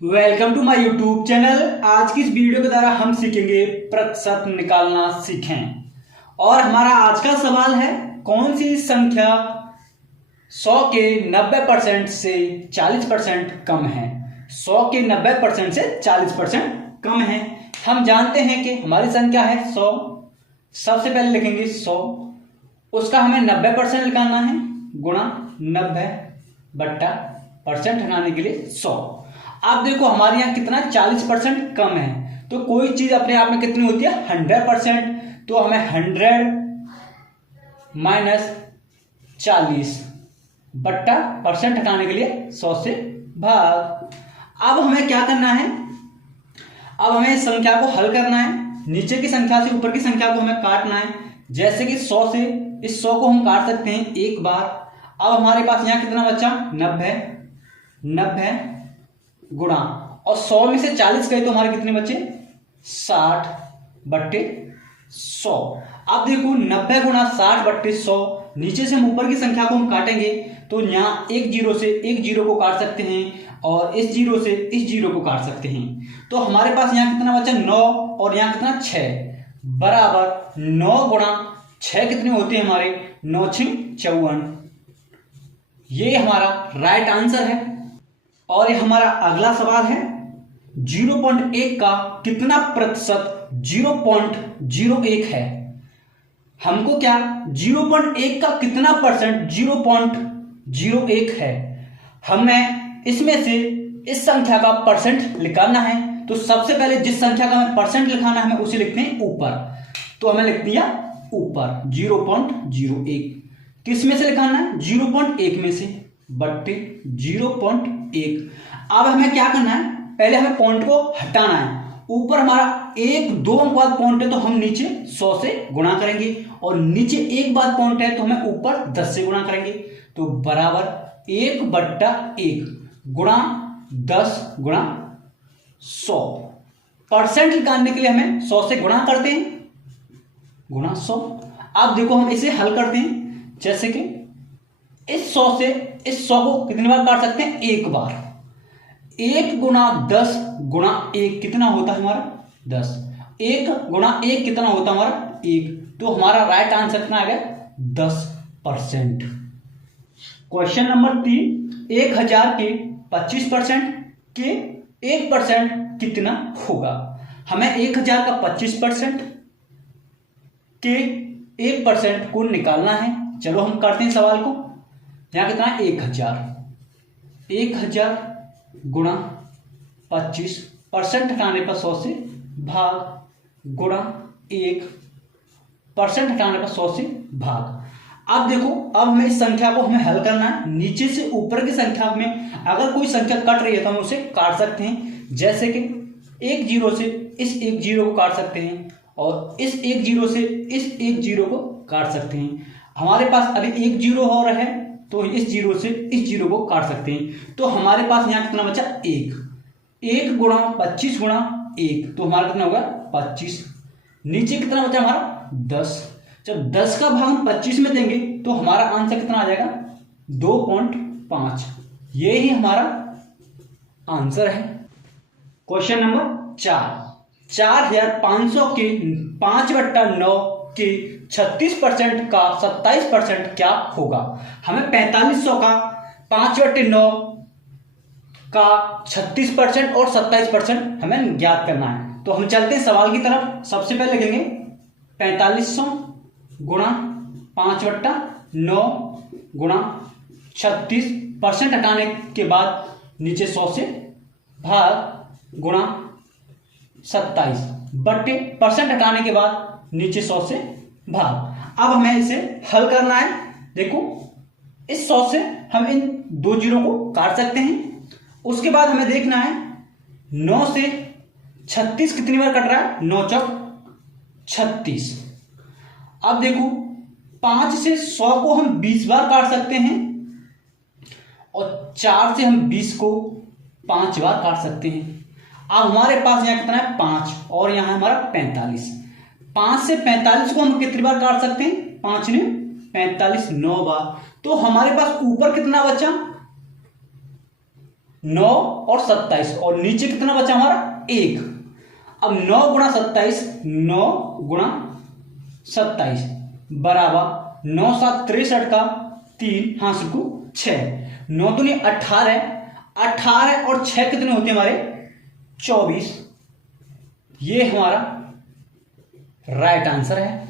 Welcome to my YouTube channel. आज की इस वीडियो के द्वारा हम सीखेंगे प्रतिशत निकालना सीखें। और हमारा आज का सवाल है, कौन सी संख्या 100 के 90% से 40% कम है। 100 के 90% से 40% कम है। हम जानते हैं कि हमारी संख्या है 100। सबसे पहले लिखेंगे 100, उसका हमें 90% निकालना है, गुणा 90 बट्टा परसेंट हटाने के लिए 100। आप देखो हमारे यहाँ कितना 40% कम है, तो कोई चीज अपने आप में कितनी होती है 100%। तो हमें 100 माइनस 40 बट्टा परसेंट हटाने के लिए 100 से भाग। अब हमें क्या करना है, अब हमें इस संख्या को हल करना है। नीचे की संख्या से ऊपर की संख्या को हमें काटना है। जैसे कि 100 से इस 100 को हम काट सकते हैं एक बार। अब हमारे पास यहाँ कितना बचा 90 गुणा, और 100 में से 40 गए तो हमारे कितने बचे 60 बट्टे 100। अब देखो 90 गुणा 60 बट्टे 100, नीचे से हम ऊपर की संख्या को हम काटेंगे तो यहाँ एक जीरो से एक जीरो को काट सकते हैं, और इस जीरो से इस जीरो को काट सकते हैं। तो हमारे पास यहाँ कितना बचा 9, और यहाँ कितना 6 बराबर 9 गुणा 6 कितने होते हैं हमारे 9 6 54। ये हमारा राइट आंसर है। और ये हमारा अगला सवाल है, 0.1 का कितना प्रतिशत 0.01 है। हमको क्या 0.1 का कितना परसेंट 0.01 है, हमें इसमें से इस संख्या का परसेंट निकालना है। तो सबसे पहले जिस संख्या का हमें परसेंट लिखाना है हमें उसे लिखते हैं ऊपर। तो हमें लिख दिया ऊपर 0.01। किस में से लिखाना है 0.1 में से बट्टे 0.1। अब हमें क्या करना है, पहले हमें पॉइंट को हटाना है। ऊपर हमारा 1 2 अंक बाद पॉइंट है तो हम नीचे 100 से गुणा करेंगे, और नीचे 1 बाद पॉइंट है तो हमें ऊपर 10 से गुणा करेंगे। तो बराबर 1 बट्टा 1 गुणा 10 गुणा 100। परसेंट निकालने के लिए हमें 100 से गुणा करते हैं, गुणा 100। अब देखो हम इसे हल करते हैं। जैसे कि इस 100 से इस 100 को कितनी बार काट सकते हैं, एक बार। 1 गुणा 10 गुणा 1 कितना होता है हमारा 10। 1 गुणा 1 कितना होता है हमारा 1। तो हमारा राइट आंसर कितना आ गया 10%। क्वेश्चन नंबर 3, 1000 के 25% के 1% कितना होगा। हमें 1000 का 25% के 1% को निकालना है। चलो हम करते हैं सवाल को। यहां कितना है 1000 गुणा 25, परसेंट हटाने पर 100 से भाग, गुणा 1% हटाने पर 100 से भाग। अब देखो अब हमें इस संख्या को हमें हल करना है। नीचे से ऊपर की संख्या में अगर कोई संख्या कट रही है तो हम उसे काट सकते हैं। जैसे कि एक जीरो से इस एक जीरो को काट सकते हैं, और इस एक जीरो से इस एक जीरो को काट सकते हैं। हमारे पास अभी एक जीरो हो रहा है तो इस जीरो से इस जीरो को काट सकते हैं। तो हमारे पास यहाँ कितना बचा 1 गुणा 25 गुणा 1, तो हमारा कितना होगा 25। नीचे कितना बचा हमारा 10। जब 10 का भाग हम 25 में देंगे तो हमारा आंसर कितना आ जाएगा 2.5। ये ही हमारा आंसर है। क्वेश्चन नंबर 4, 4500 के 5/9 के 36% का 27% क्या होगा। हमें 4500 का 5/9 का 36% और 27% हमें ज्ञात करना है। तो हम चलते हैं सवाल की तरफ। सबसे पहले लिखेंगे 4500 गुणा 5/9 गुणा 36%, हटाने के बाद नीचे 100 से भाग, गुणा 27 बट्टे परसेंट हटाने के बाद नीचे 100 से भाग। अब हमें इसे हल करना है। देखो इस 100 से हम इन दो जीरो को काट सकते हैं। उसके बाद हमें देखना है 9 से 36 कितनी बार कट रहा है 9 चौक 36। अब देखो 5 से 100 को हम 20 बार काट सकते हैं, और 4 से हम 20 को 5 बार काट सकते हैं। अब हमारे पास यहाँ कितना है 5, और यहाँ हमारा 45। 5 से 45 को हम कितनी बार काट सकते हैं 5 ने 45 9 बार। तो हमारे पास ऊपर कितना बचा 9 और 27 और नीचे कितना बचा हमारा 1। अब 9 गुणा 27, 9 गुणा 27 बराबर 9 7 63 का 3 हाँ सुकू 6, 9 दूनी 18, 18 और 6 कितने होते हैं हमारे 24। ये हमारा राइट आंसर है।